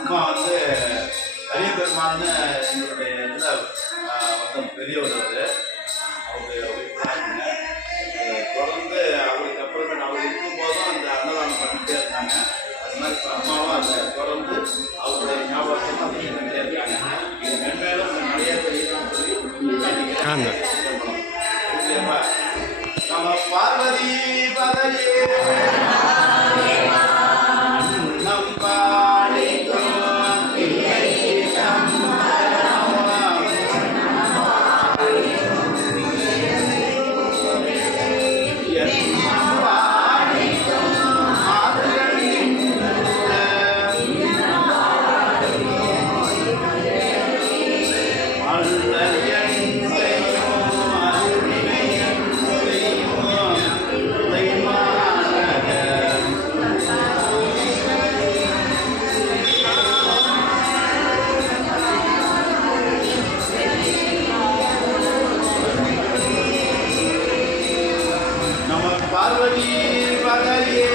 அம்மா வந்து அரிய பெருமான்னு எங்களுடைய இதில் மொத்தம் பெரியவர் அவர் தொடர்ந்து அவருக்கு அப்புறமேட்டு அவர் இருக்கும்போதும் அந்த அன்னதானம் பண்ணிகிட்டே இருந்தாங்க. அது மாதிரி இப்போ அம்மாவும் அதை தொடர்ந்து அவருடைய ஞாபகத்தையும் அதை பண்ணிட்டே இருக்காங்க. இது மென்மேலும் நிறைய செய்யணும்னு சொல்லி நம்ம பார்வதி பதையே பார்வதி பதையே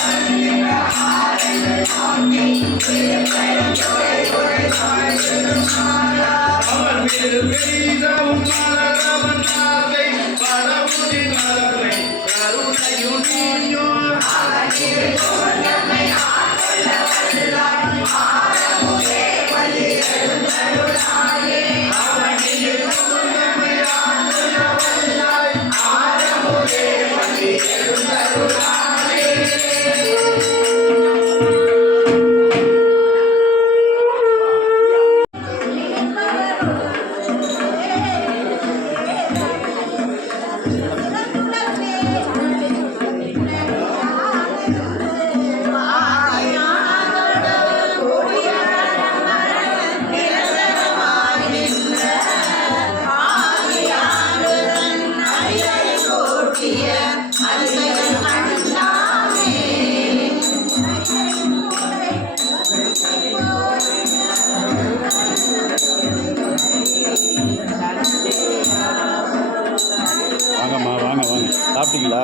Amen. அவர் மீது பெரிதவும் மலரவன் ஆசை படமுடி மலர்மை கருணையும் நீயோர் வாங்கம்மா வாங்க வாங்க சாப்பிட்டீங்களா?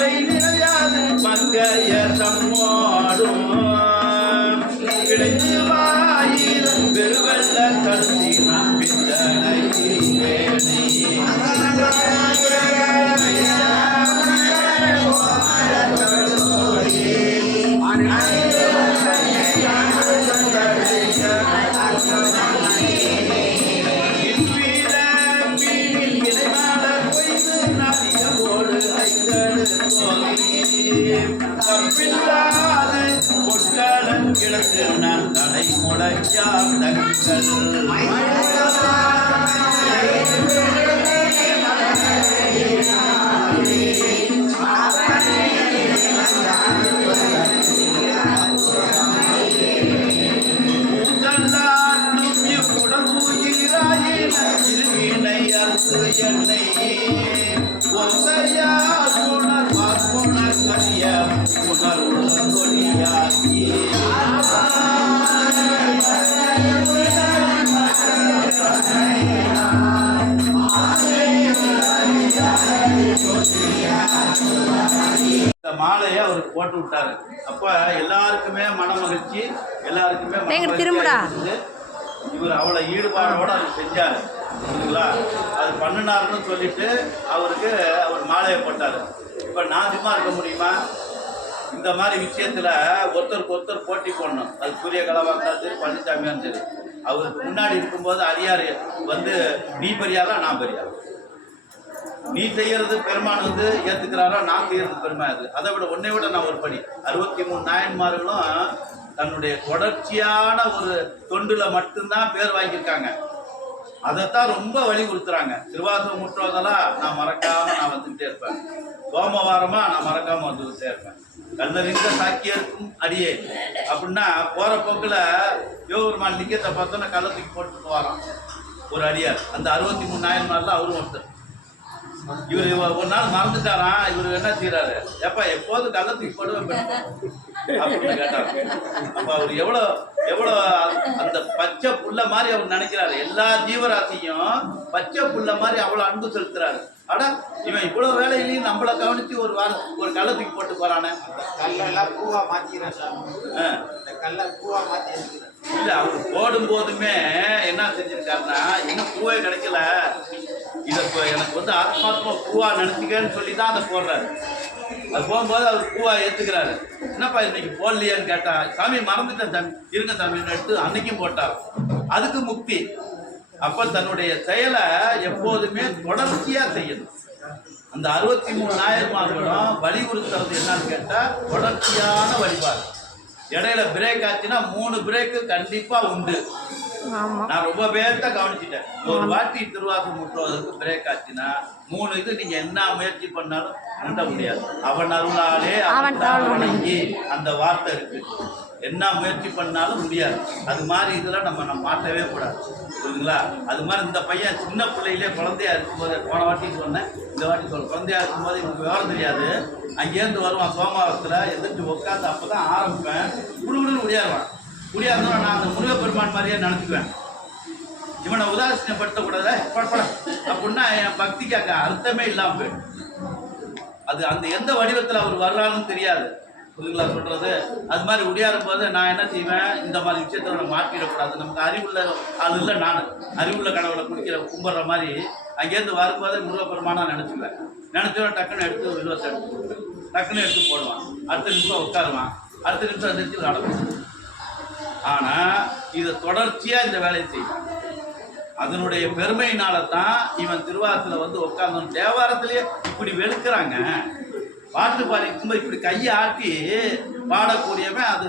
இவை நிலையாது மங்கைய தம்மோடும் கிடைத்து வாயிலும் பெருவெல்ல கருத்தி பிந்தனை கிழக்கு நான் தலை முளைச்சாம் திருவினை அரசு என்னை ஒன்றையா உணர் வாக்குணர் கரிய உணர்வுடன் கொடியாக்கி இந்த மாலையை அவர் போட்டு விட்டாரு. அப்ப எல்லாருக்குமே மன மகிழ்ச்சி, எல்லாருக்குமே திரும்புடா. இவர் அவ்வளோ ஈடுபாடோடு அது செஞ்சார். புரியுதுங்களா? அது பண்ணினாருன்னு சொல்லிட்டு அவருக்கு அவர் மாலையை போட்டார். இப்போ நான் சும்மா இருக்க முடியுமா? இந்த மாதிரி விஷயத்தில் ஒருத்தருக்கு ஒருத்தர் போட்டி போடணும். அது சூரிய கலாவாக இருந்தாலும் சரி, பழனிசாமியாக சரி. அவருக்கு முன்னாடி இருக்கும்போது அரியார் வந்து நீ பெரியாரா நான் பெரியார், நீ செய்யறது பெருமான் வந்து ஏற்றுக்கிறாரா நான் செய்யறது பெருமாது. அதை விட ஒன்றை விட நான் ஒரு படி 63 நாயன்மார்களும் தன்னுடைய தொடர்ச்சியான ஒரு தொண்டுல மட்டும்தான் பேர் வாங்கியிருக்காங்க. அதைத்தான் ரொம்ப வலியுறுத்துறாங்க. திருவாசகம் முற்றுவதெல்லாம் நான் மறக்காம நான் வந்துகிட்டே இருப்பேன். சோமவாரமா நான் மறக்காம வந்துகிட்டே இருப்பேன். கல்லறிந்த சாக்கியருக்கும் அடியே அப்படின்னா போற போக்குல யோகர்மான் லிங்கத்தை பார்த்தோன்னா கள்ளத்துக்கு போட்டுட்டு வரான் ஒரு அடியார். அந்த 63 நாயன்மார்ல அவரும் ஒருத்தர். இவர் ஒரு நாள் மறந்துட்டாராம். இவர் என்ன செய்யறாரு, எப்ப எப்போதும் கள்ளத்துக்கு போடுவேன் அப்படின்னு கேட்டாரு. அப்ப அவர் எவ்வளவு அந்த பச்சை புல்ல மாதிரி அவர் நினைக்கிறாரு. எல்லா ஜீவராசியும் பச்சை புல்ல மாதிரி அவ்வளவு அன்பு செலுத்துறாரு. ஆனா இவன் இவ்வளவு வேலையிலையும் நம்மளை கவனிச்சு ஒரு கள்ளத்துக்கு போட்டு போறானே. கல்லெல்லாம் பூவா மாத்திக்கிறேன். கல்ல பூவா மாத்தி இல்ல அவர் போடும் போதுமே என்ன செஞ்சிருக்காருன்னா, இன்னும் பூவே கிடைக்கல, இதை எனக்கு வந்து ஆத்மாத்மா பூவா நினைச்சுக்கன்னு சொல்லி தான் அதை போடுறாரு. அது போகும்போது அவர் பூவா ஏத்துக்கிறாரு. என்னப்பா இன்னைக்கு போடலையான்னு கேட்டா, சாமி மறந்துட்டேன் சாமி, இருங்க சாமின்னு எடுத்து அன்னைக்கும் போட்டார். அதுக்கு முக்தி. அப்ப தன்னுடைய செயலை எப்போதுமே தொடர்ச்சியா செய்யணும். அந்த 63 நாயன்மார்களும் வலியுறுத்துறது என்னன்னு கேட்டா தொடர்ச்சியான வழிபாடு. இடையில பிரேக் ஆச்சுன்னா 3 பிரேக்கு கண்டிப்பா உண்டு. நான் ரொம்ப பேர்த்த கவனிச்சுட்டேன். ஒரு வாட்டி திருவாசகம் முற்றுவதற்கு பிரேக் ஆச்சுன்னா 3 இது நீங்க என்ன முயற்சி பண்ணாலும் முட்ட முடியாது. அவன் அருளாலே வணங்கி அந்த வார்த்தை இருக்கு. என்ன முயற்சி பண்ணாலும் முடியாது. அது மாதிரி இதெல்லாம் நம்ம மாற்றவே கூடாது. புரியுதுங்களா? அது மாதிரி இந்த பையன் சின்ன பிள்ளையிலே குழந்தையா இருக்கும்போது, போன வாட்டி சொன்னேன், இந்த வாட்டி குழந்தையா இருக்கும்போது இவனுக்கு விவரம் தெரியாது. அங்கேருந்து வருவான் சோமவாரத்தில், எதிர்த்து உட்காந்து அப்போதான் ஆரம்பிப்பேன். குடுகுடுன்னு முடியாதுவான். முடியாதுன்னா நான் அந்த முருகப்பெருமான் மாதிரியே நினச்சிக்குவேன். இவனை உதாசீனப்படுத்தக்கூடாது பட அப்படின்னா என் பக்திக்கு அங்கே அர்த்தமே இல்லாமல் போயிடும். அது அந்த எந்த வடிவத்தில் அவர் வர்றான்னு தெரியாது. புரியுங்களா சொல்றது? அது மாதிரி முடியாத போது நான் என்ன செய்வேன், இந்த மாதிரி விஷயத்தை நம்ம மாற்றிடக்கூடாது. நமக்கு அறிவுள்ள ஆள் இல்லை, நான் அறிவுள்ள கடவுளை கும்பிட்ற மாதிரி அங்கேருந்து வரும்போது முருகப்பெருமானா நினச்சிக்குவேன். நினச்சோட டக்குன்னு எடுத்து வில்வத்தை எடுத்து டக்குன்னு எடுத்து போடுவான். அடுத்த நிமிஷம் உட்காருவான், அடுத்த நிமிஷம் எதிர்த்து நடக்கும். ஆனால் இதை தொடர்ச்சியாக இந்த வேலையை செய்வான். அதனுடைய பெருமையினால தான் இவன் திருவாரத்தில் வந்து உட்கார்ந்து தேவாரத்திலேயே இப்படி வெளுக்கிறாங்க. பாட்டு பாடிக்கும்போது இப்படி கையை ஆட்டி பாடக்கூடியவன் அது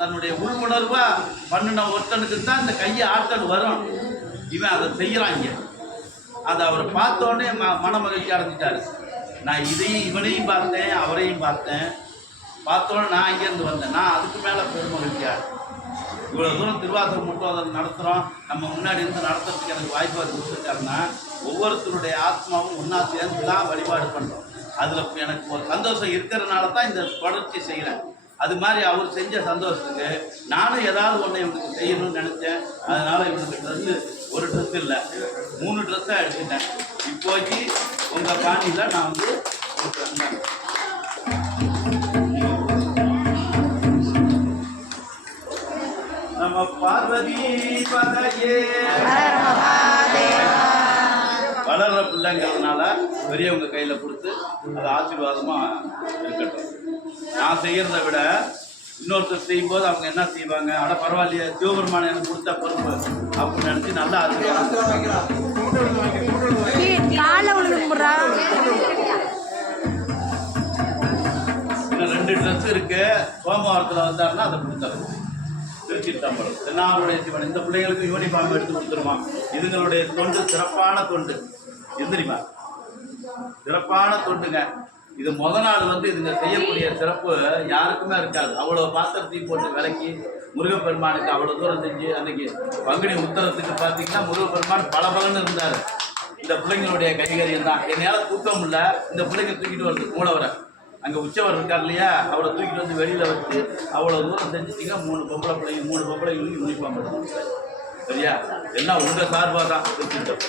தன்னுடைய உள்வுணர்வா பண்ணின ஒருத்தனுக்கு தான் இந்த கையை ஆட்டல் வரும். இவன் அதை செய்கிறாங்க. அதை அவரை பார்த்தோன்னே மன மகிழ்ச்சி அடைஞ்சிட்டாரு. நான் இதையும் இவனையும் பார்த்தேன், அவரையும் பார்த்தோன்னே நான் இங்கேருந்து வந்தேன். நான் அதுக்கு மேலே பெருமகிழ்ச்சியாக இவ்வளோ தூரம் திருவாசகம் முற்றுவதற்கு நடத்துகிறோம். நம்ம முன்னாடி இருந்து நடத்துறதுக்கு எனக்கு வாய்ப்பு கொடுத்துருக்காருன்னா ஒவ்வொருத்தருடைய ஆத்மாவும் ஒன்றா சேர்ந்து தான் வழிபாடு பண்ணுறோம். அதில் எனக்கு ஒரு சந்தோஷம் இருக்கிறதுனால தான் இந்த தொடர்ச்சி செய்கிறேன். அது மாதிரி அவர் செஞ்ச சந்தோஷத்துக்கு நானும் ஏதாவது ஒன்று இவனுக்கு செய்யணும்னு நினச்சேன். அதனால் இவனுக்கு ட்ரெஸ்ஸு ஒரு ட்ரெஸ் இல்லை, 3 ட்ரெஸ்ஸாக எடுத்துட்டேன். இப்போதைக்கு உங்கள் பாணியில் நான் வந்து நம பார்வதி பதையே. வளர்ற பிள்ளைங்கிறதுனால பெரியவங்க கையில் கொடுத்து அது ஆசீர்வாதமாக இருக்கட்டும். நான் செய்கிறத விட இன்னொருத்தர் செய்யும்போது அவங்க என்ன செய்வாங்க, ஆனால் பரவாயில்லையே சிவபெருமான் எனக்கு கொடுத்த பொறுப்பு அப்படின்னு நினச்சி நல்லா ஆசீர்வாதம். இன்னும் 2 ட்ரெஸ் இருக்கு. சோமவாரத்தில் வந்தாருன்னா அதை கொடுத்தாரு. திருச்சி தம்பரம் தென்னாருடைய சிவன் இந்த பிள்ளைகளுக்கு யூனிஃபார்ம் எடுத்து கொடுத்துருமா. இதுங்களுடைய தொண்டு சிறப்பான தொண்டு. எந்திரிமா சிறப்பான தொண்டுங்க. இது நாள் இதுங்க செய்யக்கூடிய சிறப்பு யாருக்குமே இருக்காது. அவ்வளோ பாத்திரத்தையும் போட்டு விளக்கி முருகப்பெருமானுக்கு அவ்வளோ தூரம் செஞ்சு அன்னைக்கு பங்குனி உத்தரத்துக்கு பார்த்தீங்கன்னா முருகப்பெருமான் பலபலன்னு இருந்தார். இந்த பிள்ளைங்களுடைய கைகரியம் தான். என்னால் தூக்கம் இல்லை. இந்த பிள்ளைங்க தூக்கிட்டு வருது மூலவரை. அங்கே உச்சவர் இருக்கார் இல்லையா, அவளை தூக்கிட்டு வந்து வெளியில் வச்சு அவ்வளோ தூரம் செஞ்சுட்டிங்கன்னா 3 பொம்பளை பிள்ளைங்களுக்கு யூனிஃபார்ம் எடுத்து சரியா. எல்லாம் உங்கள் சார்பாக தான் வச்சுட்டோம்.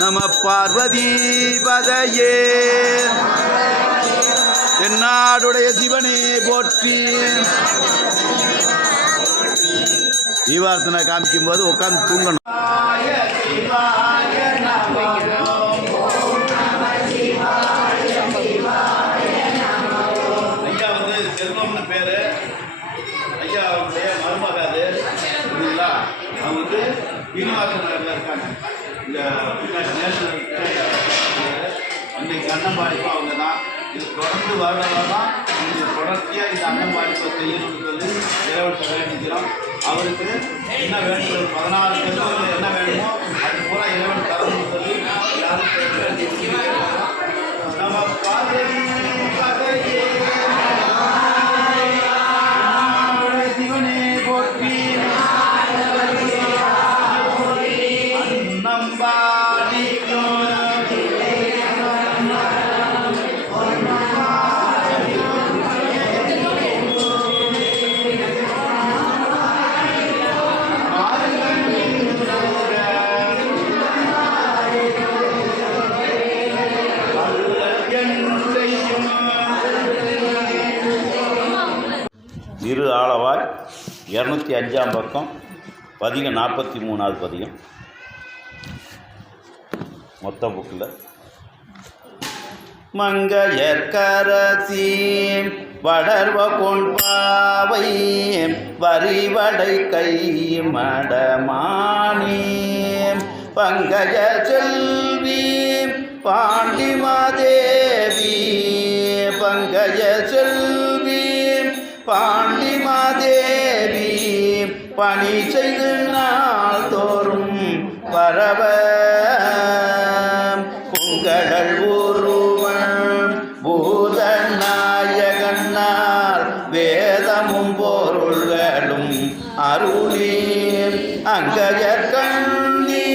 நம பார்வதி பதையே. தென்னாடுடைய சிவனே போற்றி. தீவார்த்தனை காமிக்கும் போது உட்காந்து தூங்கணும். ஐயா செல்வம்னு பேரு. ஐயா அவருடைய மருமகாது இல்லைங்களா. அவங்க சீனிவாசன் நகரில் இருக்காங்க. இந்த நேஷனல் இன்னைக்கு அன்னம்பாடிப்பும் அவங்க தான். இது தொடர்ந்து வருடம் இது தொடர்ச்சியாக இந்த அன்னம்பாடிப்பை செய்யணும்னு சொல்லி இறைவன் வேண்டிக்கிறோம். அவருக்கு என்ன வேண்டும் 14 செல்வங்கள் என்ன வேணுமோ அது பூரா இறைவன் தரணும்னு சொல்லி யாரும் நம்ம பார்வதி பதையே. சிவனே போற்றி. இரு ஆளவாய் 205ஆம் பக்கம் பதிகம் 43வது பதிகம் மொத்த புக்கில். மங்கையர்கரசி வளர்வ கொண்பாவை வரிவடை கை மடமானி பங்கஜ செல்வி பாண்டிமாதேவி. பங்கஜ செல்வி பாண்டிமாதேவி பணி செய்து நாள் தோறும் பரவ பொங்கடல் உருவன் பூதநாயகனால் வேதமும் பொருள்களும் அருளி அங்கயற்கண்ணி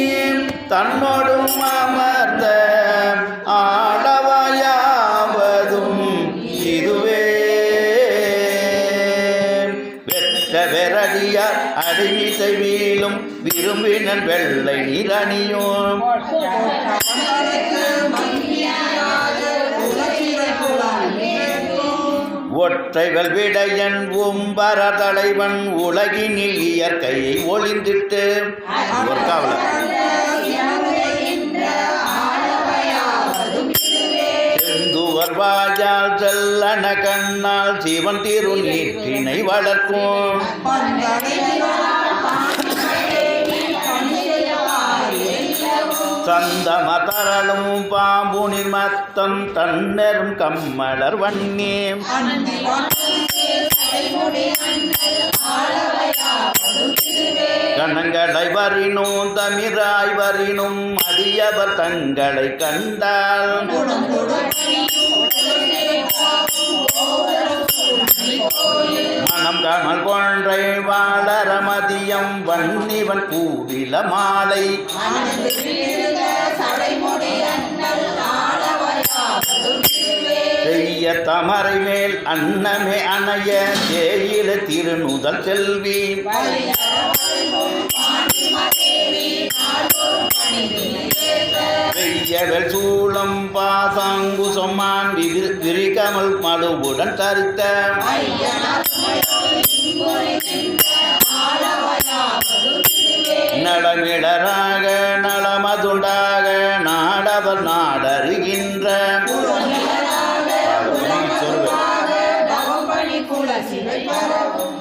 தன்னோடும் அமர்ந்த ஆளவாயாவதும் இதுவே. வெறடியார் அடிமிசை வீழும் விரும்பினன் வெள்ளை நிலனியும் ஒற்றைகள் விடையன் உம்பர தலைவன் உலகினில் இயற்கையை ஒளிந்திட்டு ஒரு காவலர் செந்துவர் வாயால் செல்லன கண்ணால் சிவன் திருநீற்றினை வளர்க்கும் சந்தம தரலும் பாம்புனின் மத்தம் தன்னரும் கம்மலர் வன்னே கணங்களை வரினும் தமிராய் வரினும் அடியவர் தங்களை கண்டால் மனம் கமல் கொன்றை வாழற மதியம் வன்னிவன் பூவில மாலை செய்ய தமரை மேல் அன்னமே அணைய தேயில திருநுதல் செல்வி வெய்யவள் சூளம் பாதம் அங்குசம்மான் விரிகமல் மழுவுடன் தரித்த நலமிழராக நலமதுண்டாக நாடவர் நாடறிகின்ற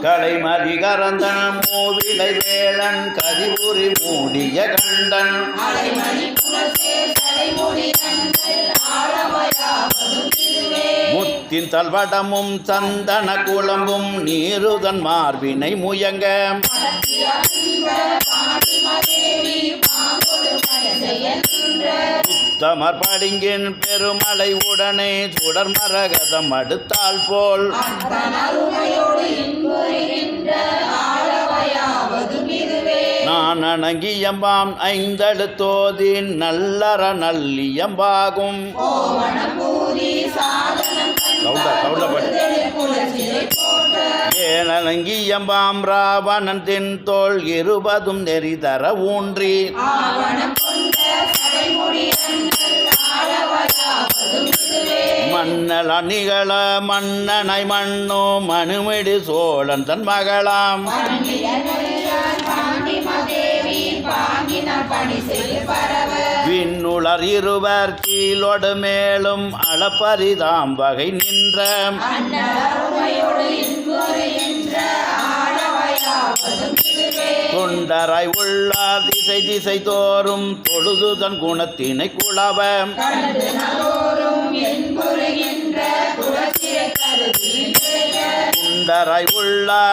கலைமதி கரந்தன் மூவிலை வேளன் கதிபுரி மூடிய கண்டன் முத்தின் தல்வடமும் சந்தன குழம்பும் நீருதன் மார்பினை முயங்க உத்தமர் படிங்கின் பெருமலை உடனே சுடர் மரகதம் அடுத்தால் போல் நான் அணங்கியம்பாம் ஐந்தெழுத்தோதின் நல்லற நல்லியம்பாகும் ஏனங்கியம்பாம் ராவணன் தென் தோல் இருபதும் நெறிதர ஊன்றி மன்னல நிகழ மன்னனை மண்ணோ மனுமிடு சோழன் தன் மகளாம் விண்ணுளர் இருவர் கீழோடு மேலும் அளப்பரிதாம் வகை நின்ற தொண்டராய் உள்ளார் திசை திசை தோறும் தொழுதுதன் குணத்தினை குளவ குண்டராய் உள்ளார்